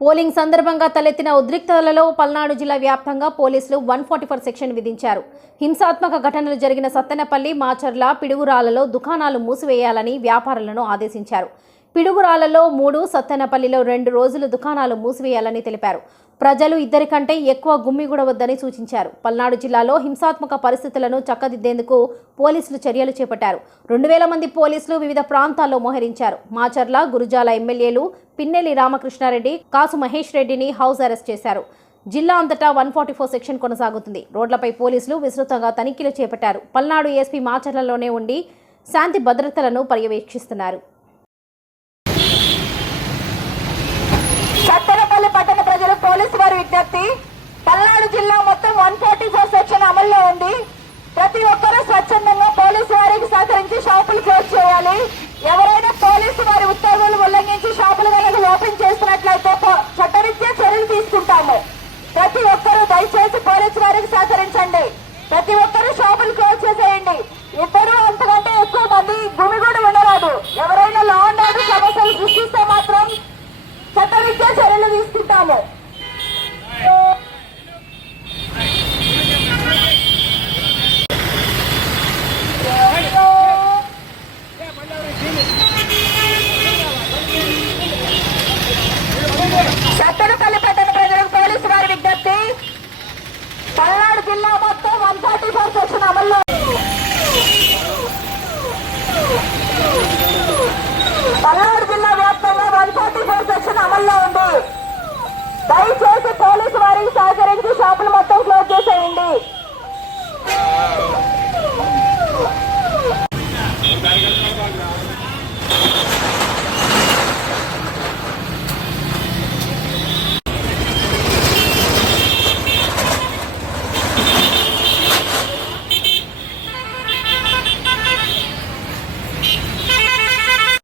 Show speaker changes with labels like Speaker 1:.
Speaker 1: Polling సందర్భంగా తలెత్తిన ఉద్రిక్తతలలో పల్నాడు జిల్లా వ్యాప్తంగా పోలీసులు వన్ ఫార్టీ ఫోర్ సెక్షన్ విధించారు. హింసాత్మక ఘటనలు జరిగిన సత్తెనపల్లి మాచర్ల పిడుగురాలలో దుకాణాలు మూసివేయాలని వ్యాపారులను ఆదేశించారు. పిడుగురాలలో మూడు సత్తెనపల్లిలో రెండు రోజులు దుకాణాలు మూసివేయాలని తెలిపారు. ప్రజలు ఇద్దరి కంటే ఎక్కువ గుమ్మిగూడవద్దని సూచించారు. పల్నాడు జిల్లాలో హింసాత్మక పరిస్థితులను చక్కదిద్దేందుకు పోలీసులు చర్యలు చేపట్టారు. రెండు వేల మంది పోలీసులు వివిధ ప్రాంతాల్లో మోహరించారు. మాచర్ల గురుజాల ఎమ్మెల్యేలు పిన్నెల్లి రామకృష్ణారెడ్డి కాసు మహేష్ రెడ్డిని హౌస్ అరెస్ట్ చేశారు. జిల్లా అంతటా వన్ ఫార్టీ ఫోర్ సెక్షన్ కొనసాగుతుంది. రోడ్లపై పోలీసులు విస్తృతంగా తనిఖీలు చేపట్టారు. పల్నాడు ఎస్పీ మాచర్లలోనే ఉండి శాంతి భద్రతలను పర్యవేక్షిస్తున్నారు
Speaker 2: సత్తెనపల్లి పట్టణ ప్రజలు పోలీసు వారి విజ్ఞప్తి పల్నాడు జిల్లా మొత్తం వన్ ఫార్టీ ఫోర్ సెక్షన్ అమల్లో ఉంది ప్రతి ఒక్కరూ స్వచ్ఛందంగా పోలీసు వారికి సహకరించి షాపులు క్లోజ్ చేయాలి ఎవరైనా పోలీసు వారి ఉత్తర్వులు ఉల్లంఘించి షాపులు కనుక ఓపెన్ చేస్తున్నట్లయితే పో- చట్టరీత్యా చర్యలు తీసుకుంటాము ప్రతి ఒక్కరూ దయచేసి పోలీసు వారికి సహకరించండి ప్రతి ఒక్కరూ షాపులు క్లోజ్ చేసేయండి. ఇద్దరు అంతకంటే ఎక్కువ మంది భూమి కూడా ఉండరాదు. ఎవరైనా లా అండ్ సమస్యలు సృష్టిస్తే మాత్రం చట్టరీత్యా చర్యలు తీసుకుంటాము. జిల్లా మొత్తం వన్ ఫార్టీ ఫోర్ సెక్షన్ అమల్లో